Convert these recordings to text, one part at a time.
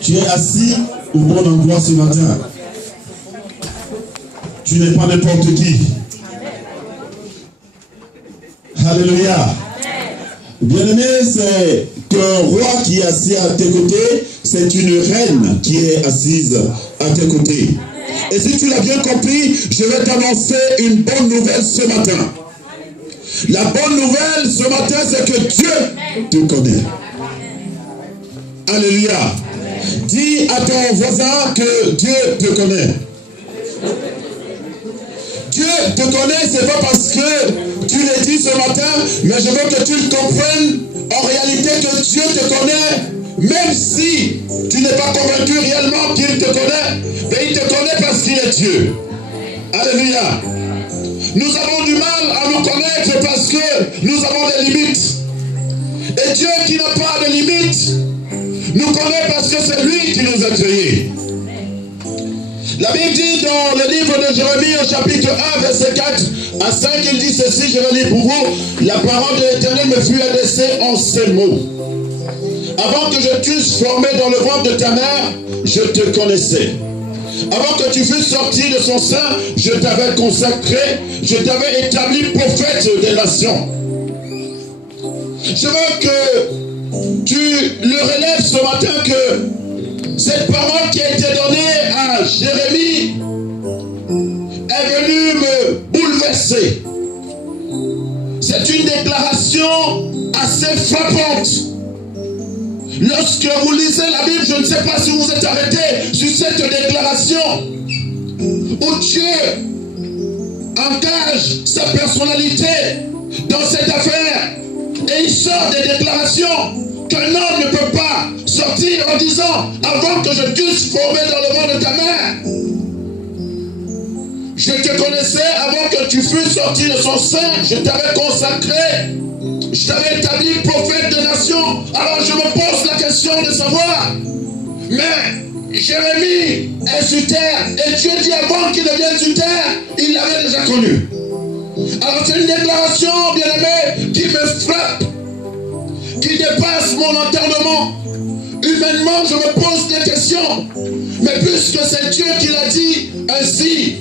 Tu es assis au bon endroit ce matin. Tu n'es pas n'importe qui. Alléluia. Bien-aimé, c'est qu'un roi qui est assis à tes côtés, c'est une reine qui est assise à tes côtés. Et si tu l'as bien compris, je vais t'annoncer une bonne nouvelle ce matin. La bonne nouvelle ce matin, c'est que Dieu te connaît. Alléluia. Dis à ton voisin que Dieu te connaît. Dieu te connaît, c'est pas parce que tu l'as dit ce matin, mais je veux que tu le comprennes en réalité que Dieu te connaît, même si tu n'es pas convaincu réellement qu'il te connaît, mais il te connaît parce qu'il est Dieu. Alléluia. Nous avons du mal à nous connaître parce que nous avons des limites. Et Dieu qui n'a pas de limites nous connaît parce que c'est lui qui nous a créés. La Bible dit dans le livre de Jérémie au chapitre 1 verset 4 à 5, il dit ceci, je vais lire pour vous. La parole de l'Éternel me fut adressée en ces mots. Avant que je t'eusse formé dans le ventre de ta mère, je te connaissais. Avant que tu fusses sorti de son sein, je t'avais consacré, je t'avais établi prophète des nations. Je veux que tu le relèves ce matin que cette parole qui a été donnée à Jérémie est venue me bouleverser. C'est une déclaration assez frappante. Lorsque vous lisez la Bible, je ne sais pas si vous êtes arrêté sur cette déclaration où Dieu engage sa personnalité dans cette affaire et il sort des déclarations qu'un homme ne peut pas sortir en disant avant que je t'eusse formé dans le ventre de ta mère. Je te connaissais avant que tu fusses sorti de son sein, je t'avais consacré, je t'avais établi prophète des nations. Alors je me pose la question de savoir, mais Jérémie est sur terre et Dieu dit avant qu'il ne vienne sur terre, il l'avait déjà connu. Alors c'est une déclaration, bien-aimé, qui me frappe, qui dépasse mon entendement. Humainement, je me pose des questions. Mais puisque c'est Dieu qui l'a dit ainsi,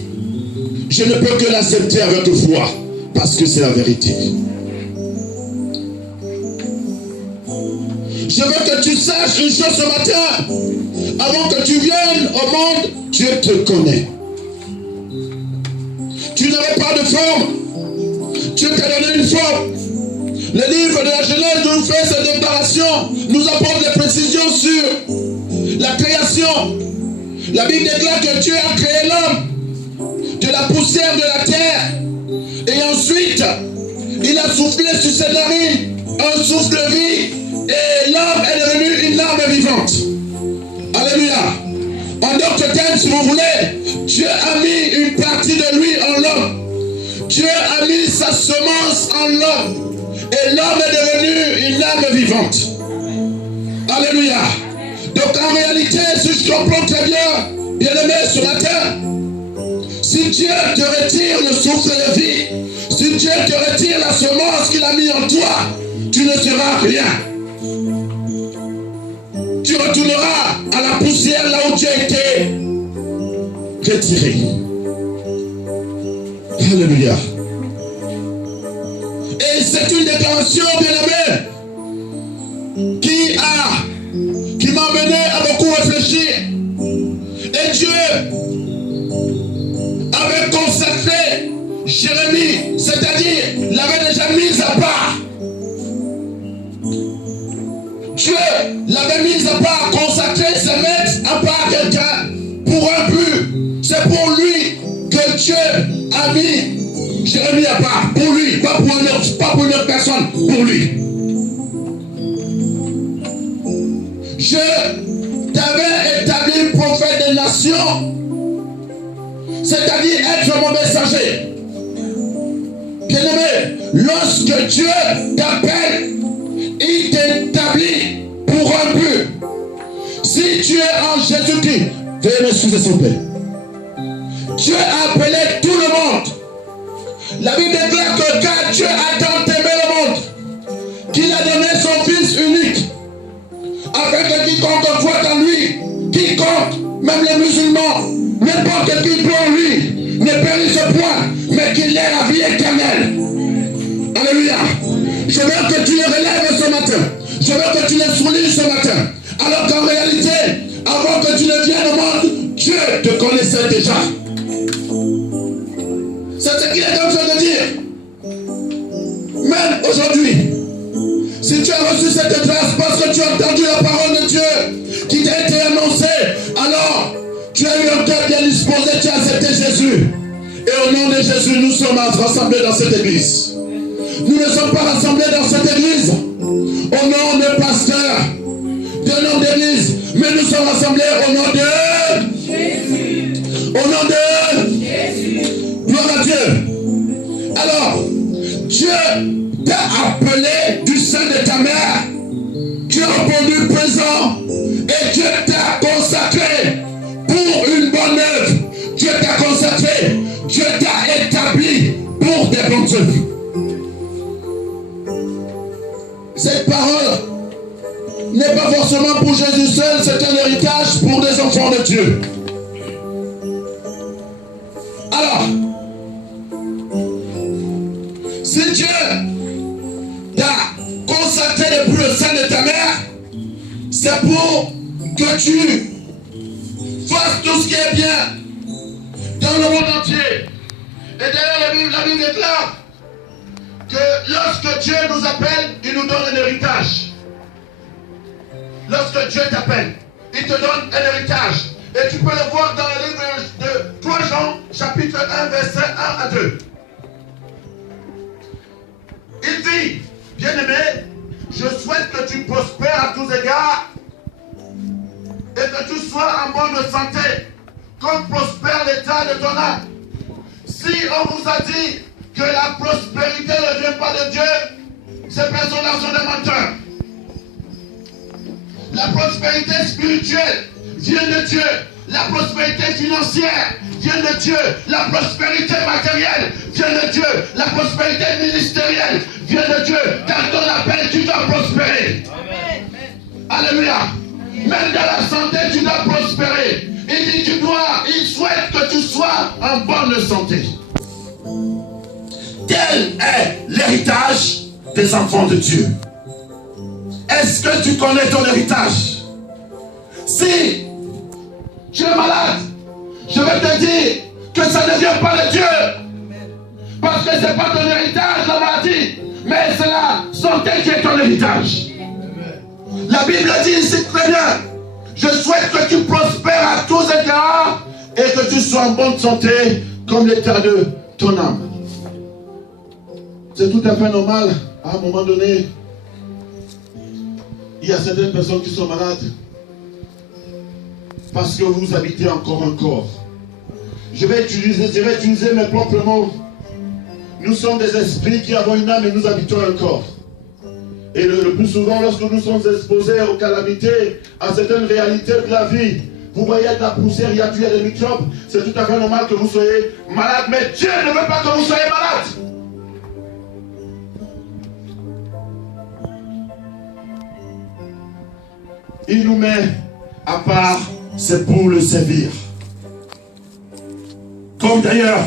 je ne peux que l'accepter avec foi, parce que c'est la vérité. Je veux que tu saches une chose ce matin. Avant que tu viennes au monde, Dieu te connaît. Tu n'avais pas de forme. Dieu t'a donné une forme. Le livre de la Genèse nous fait cette déclaration, nous apporte des précisions sur la création. La Bible déclare que Dieu a créé l'homme de la poussière de la terre. Et ensuite, il a soufflé sur ses narines un souffle de vie. Et l'homme est devenu une âme vivante. Alléluia. En d'autres termes, si vous voulez, Dieu a mis une partie de lui en l'homme. Dieu a mis sa semence en l'homme. Et l'homme est devenu une âme vivante. Alléluia. Donc en réalité, si je comprends très bien, bien-aimé ce matin, si Dieu te retire le souffle de vie, si Dieu te retire la semence qu'il a mis en toi, tu ne seras rien. Tu retourneras à la poussière là où tu as été retiré. Alléluia. Et c'est une déclaration, bien-aimée, qui m'a mené à beaucoup réfléchir. Et Dieu avait consacré Jérémie, c'est-à-dire l'avait déjà mis à part. Dieu l'avait mis à part, consacré, se mettre à part quelqu'un pour un but. C'est pour lui que Dieu a mis Jérémie à part, pour lui, pas pour une autre personne, pour lui. Je t'avais établi prophète des nations, c'est-à-dire être mon messager. Bien-aimé, lorsque Dieu t'appelle, il t'établit pour un but. Si tu es en Jésus-Christ, veuillez m'excuser s'il vous plaît. Dieu a appelé tout le monde. La Bible déclare que quand Dieu a tant aimé le monde, qu'il a donné son Fils même les musulmans, n'importe qui pour lui ne périsse point, mais qu'il ait la vie éternelle. Alléluia. Je veux que tu les relèves ce matin. Je veux que tu les soulignes ce matin. Alors qu'en réalité, avant que tu ne viennes au monde, Dieu te connaissait déjà. C'est ce qu'il est en train de dire. Même aujourd'hui, si tu as reçu cette grâce parce que tu as entendu la parole de Dieu qui t'a été annoncée, alors tu as eu un cœur bien disposé, tu as accepté Jésus. Et au nom de Jésus, nous sommes rassemblés dans cette église. Nous ne sommes pas rassemblés dans cette église au nom de pasteur, de nom d'église, mais nous sommes rassemblés au nom de Jésus. Au nom de Jésus. Gloire à Dieu. Alors, Dieu t'a appelé du sein de ta mère. Tu as répondu présent et Dieu t'a consacré pour une bonne œuvre. Dieu t'a consacré, Dieu t'a établi pour des bonnes œuvres. Cette parole n'est pas forcément pour Jésus seul, c'est un héritage pour des enfants de Dieu. Alors, si Dieu t'a consacré depuis le sein de ta mère, c'est pour que tu fasses tout ce qui est bien dans le monde entier. Et d'ailleurs, la Bible déclare que lorsque Dieu nous appelle, il nous donne un héritage. Lorsque Dieu t'appelle, il te donne un héritage. Et tu peux le voir dans le livre de 3 Jean, chapitre 1, verset 1 à 2. Il dit, bien-aimé, je souhaite que tu prospères à tous égards et que tu sois en bonne santé, comme prospère l'état de ton âme. Si on vous a dit que la prospérité ne vient pas de Dieu, ces personnes-là sont des menteurs. La prospérité spirituelle vient de Dieu. La prospérité financière vient de Dieu. La prospérité matérielle vient de Dieu. La prospérité ministérielle vient de Dieu. Dans ton appel, tu dois prospérer. Amen. Alléluia. Même dans la santé, tu dois prospérer. Il dit, il souhaite que tu sois en bonne santé. Tel est l'héritage des enfants de Dieu. Est-ce que tu connais ton héritage? Si tu es malade, je vais te dire que ça ne vient pas de Dieu. Parce que ce n'est pas ton héritage, la maladie, mais c'est la santé qui est ton héritage. La Bible dit ici très bien, je souhaite que tu prospères à tous égards et que tu sois en bonne santé comme l'état de ton âme. C'est tout à fait normal, à un moment donné, il y a certaines personnes qui sont malades parce que vous habitez encore un corps. Je vais utiliser mes propres mots. Nous sommes des esprits qui avons une âme et nous habitons un corps. Et le plus souvent, lorsque nous sommes exposés aux calamités, à certaines réalités de la vie, vous voyez de la poussière, il y a des microbes, c'est tout à fait normal que vous soyez malade, mais Dieu ne veut pas que vous soyez malade. Il nous met à part, c'est pour le servir. Comme d'ailleurs,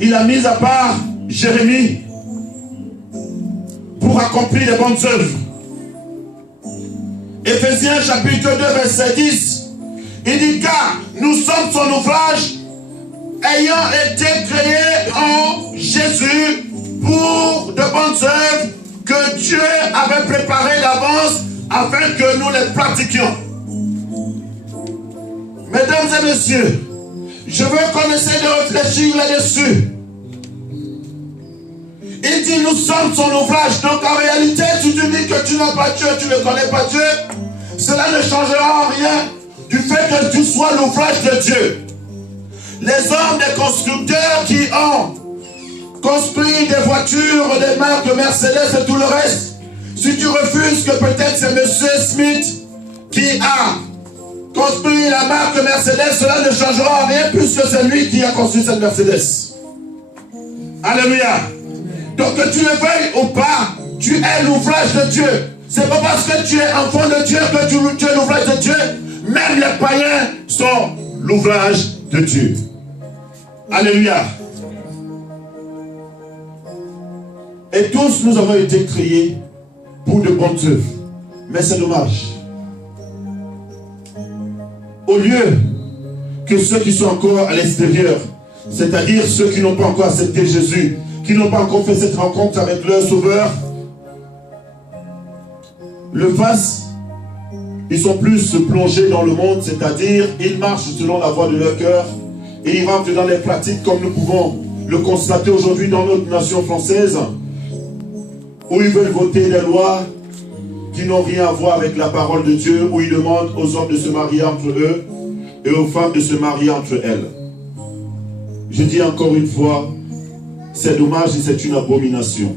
il a mis à part Jérémie pour accomplir les bonnes œuvres. Éphésiens chapitre 2 verset 10, il dit, car nous sommes son ouvrage ayant été créés en Jésus pour de bonnes œuvres que Dieu avait préparées d'avance afin que nous les pratiquions. Mesdames et messieurs, je veux qu'on essaie de réfléchir là-dessus. Il dit, nous sommes son ouvrage. Donc en réalité, si tu dis que tu n'as pas Dieu, tu ne connais pas Dieu, cela ne changera en rien du fait que tu sois l'ouvrage de Dieu. Les hommes, des constructeurs qui ont construit des voitures, des marques Mercedes et tout le reste, si tu refuses que peut-être c'est M. Smith qui a construit la marque Mercedes, cela ne changera en rien puisque c'est lui qui a construit cette Mercedes. Alléluia. Donc que tu le veuilles ou pas, tu es l'ouvrage de Dieu. C'est pas parce que tu es enfant de Dieu que tu es l'ouvrage de Dieu, même les païens sont l'ouvrage de Dieu. Alléluia. Et tous nous avons été créés pour de bonnes œuvres. Mais c'est dommage. Au lieu que ceux qui sont encore à l'extérieur, c'est-à-dire ceux qui n'ont pas encore accepté Jésus, qui n'ont pas encore fait cette rencontre avec leur Sauveur, le fassent, ils sont plus plongés dans le monde, c'est-à-dire ils marchent selon la voie de leur cœur et ils rentrent dans les pratiques comme nous pouvons le constater aujourd'hui dans notre nation française, où ils veulent voter des lois qui n'ont rien à voir avec la parole de Dieu, où ils demandent aux hommes de se marier entre eux et aux femmes de se marier entre elles. Je dis encore une fois, c'est dommage et c'est une abomination.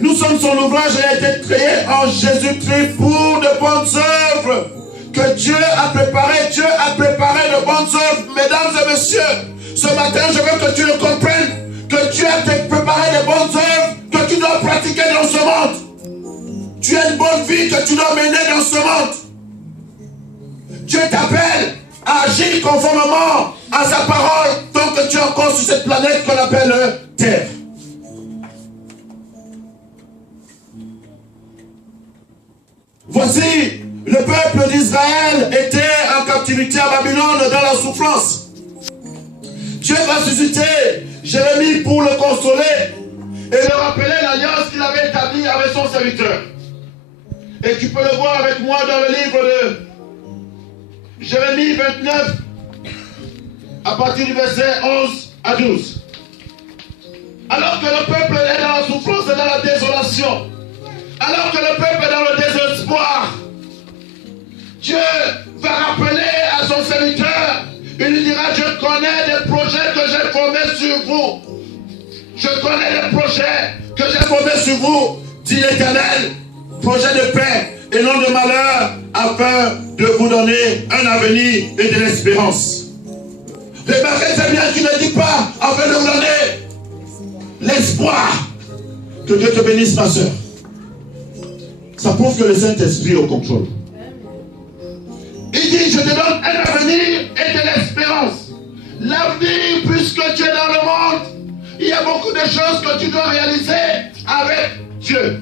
Nous sommes son ouvrage et a été créé en Jésus-Christ pour de bonnes œuvres que Dieu a préparées. Dieu a préparé de bonnes œuvres. Mesdames et messieurs, ce matin, je veux que tu le comprennes, que Dieu a préparé de bonnes œuvres que tu dois pratiquer dans ce monde. Tu as une bonne vie que tu dois mener dans ce monde. Dieu t'appelle à agir conformément à sa parole tant que tu es encore sur cette planète qu'on appelle Terre. Voici, le peuple d'Israël était en captivité à Babylone dans la souffrance. Dieu va susciter Jérémie pour le consoler et le rappeler l'alliance qu'il avait établie avec son serviteur. Et tu peux le voir avec moi dans le livre de Jérémie 29, à partir du verset 11 à 12. Alors que le peuple est dans la souffrance et dans la désolation, alors que le peuple est dans le désespoir, Dieu va rappeler à son serviteur, il lui dira, je connais les projets que j'ai formés sur vous. Je connais les projets que j'ai formés sur vous, dit l'Éternel, projet de paix et non de malheur, afin de vous donner un avenir et de l'espérance. Remarquez très bien qu'il ne dit pas, afin de vous donner l'espoir. Que Dieu te bénisse, ma soeur. Ça prouve que le Saint-Esprit est au contrôle. Il dit, je te donne un avenir et de l'espérance. L'avenir, puisque tu es dans le monde, il y a beaucoup de choses que tu dois réaliser avec Dieu.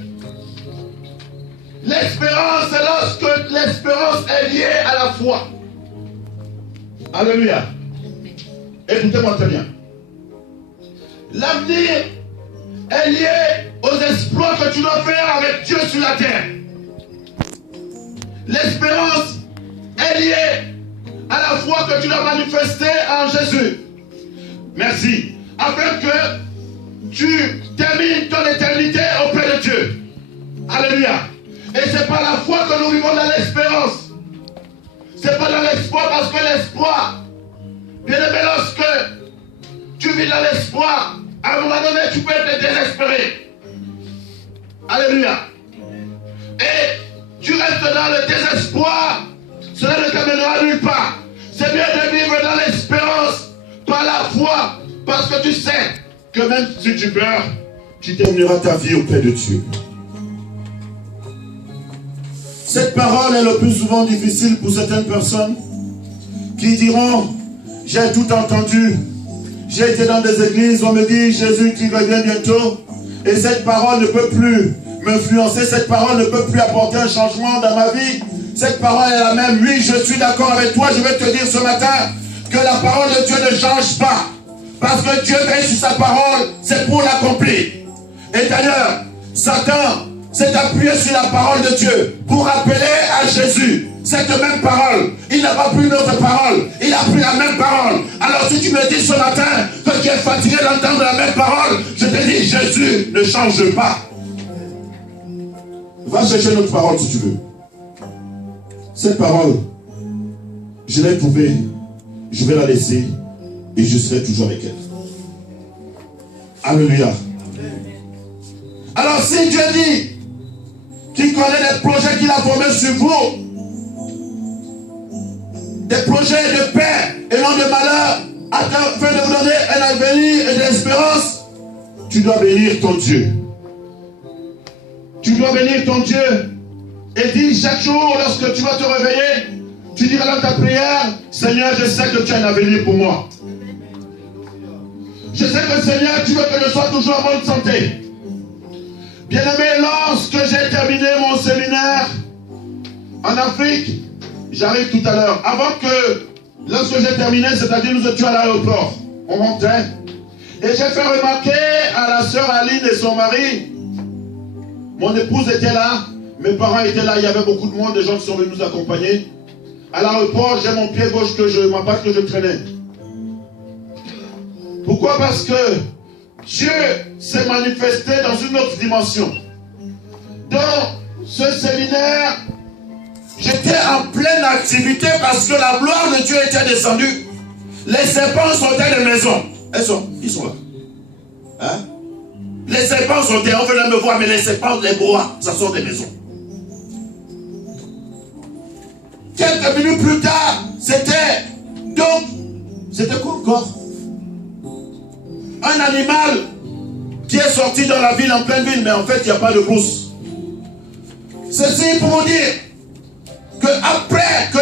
L'espérance, c'est lorsque l'espérance est liée à la foi. Alléluia. Écoutez-moi très bien. L'avenir est lié aux exploits que tu dois faire avec Dieu sur la terre. L'espérance est liée à la foi que tu dois manifester en Jésus. Merci. Afin que tu termines ton éternité auprès de Dieu. Alléluia. Et c'est par la foi que nous vivons dans l'espérance. C'est pas dans l'espoir, parce que l'espoir, bien aimé, lorsque tu vis dans l'espoir, à un moment donné, tu peux être désespéré. Alléluia. Et tu restes dans le désespoir, cela ne t'amènera nulle part. C'est bien de vivre dans l'espérance, par la foi, parce que tu sais que même si tu pleures, tu termineras ta vie auprès de Dieu. Cette parole est le plus souvent difficile pour certaines personnes qui diront, j'ai tout entendu, j'ai été dans des églises, on me dit Jésus qui revient bientôt, et cette parole ne peut plus m'influencer, cette parole ne peut plus apporter un changement dans ma vie, cette parole est la même. Oui, je suis d'accord avec toi, je vais te dire ce matin que la parole de Dieu ne change pas, parce que Dieu veille sur sa parole, c'est pour l'accomplir. Et d'ailleurs, Satan s'est appuyé sur la parole de Dieu pour rappeler à Jésus cette même parole. Il n'a pas pris une autre parole, il a pris la même parole. Alors si tu me dis ce matin que tu es fatigué d'entendre la même parole, je te dis, Jésus ne change pas. Va chercher notre parole si tu veux. Cette parole, je l'ai trouvée, je vais la laisser et je serai toujours avec elle. Alléluia. Alors si Dieu dit qu'il connaît les projets qu'il a formés sur vous, des projets de paix et non de malheur, afin de vous donner un avenir et de l'espérance, tu dois bénir ton Dieu. Tu dois bénir ton Dieu Et dis chaque jour, lorsque tu vas te réveiller, tu diras dans ta prière, Seigneur, je sais que tu as un avenir pour moi. Je sais que Seigneur, tu veux que je sois toujours en bonne santé. Bien-aimé, lorsque j'ai terminé mon séminaire en Afrique, j'arrive tout à l'heure. Lorsque j'ai terminé, c'est-à-dire nous étions à l'aéroport, on rentrait. Et j'ai fait remarquer à la sœur Aline et son mari, mon épouse était là, mes parents étaient là, il y avait beaucoup de monde, des gens qui sont venus nous accompagner. À l'aéroport, j'ai mon pied gauche, ma patte que je traînais. Pourquoi? Parce que Dieu s'est manifesté dans une autre dimension. Dans ce séminaire, j'étais en pleine activité parce que la gloire de Dieu était descendue. Les serpents sortaient des maisons. Ils sont là. Hein? Les serpents sortaient, on venait me voir, mais les serpents, les bois, ça sort des maisons. Quelques minutes plus tard, c'était quoi encore? Un animal qui est sorti dans la ville, en pleine ville, mais en fait, il n'y a pas de brousse. Ceci pour vous dire que après que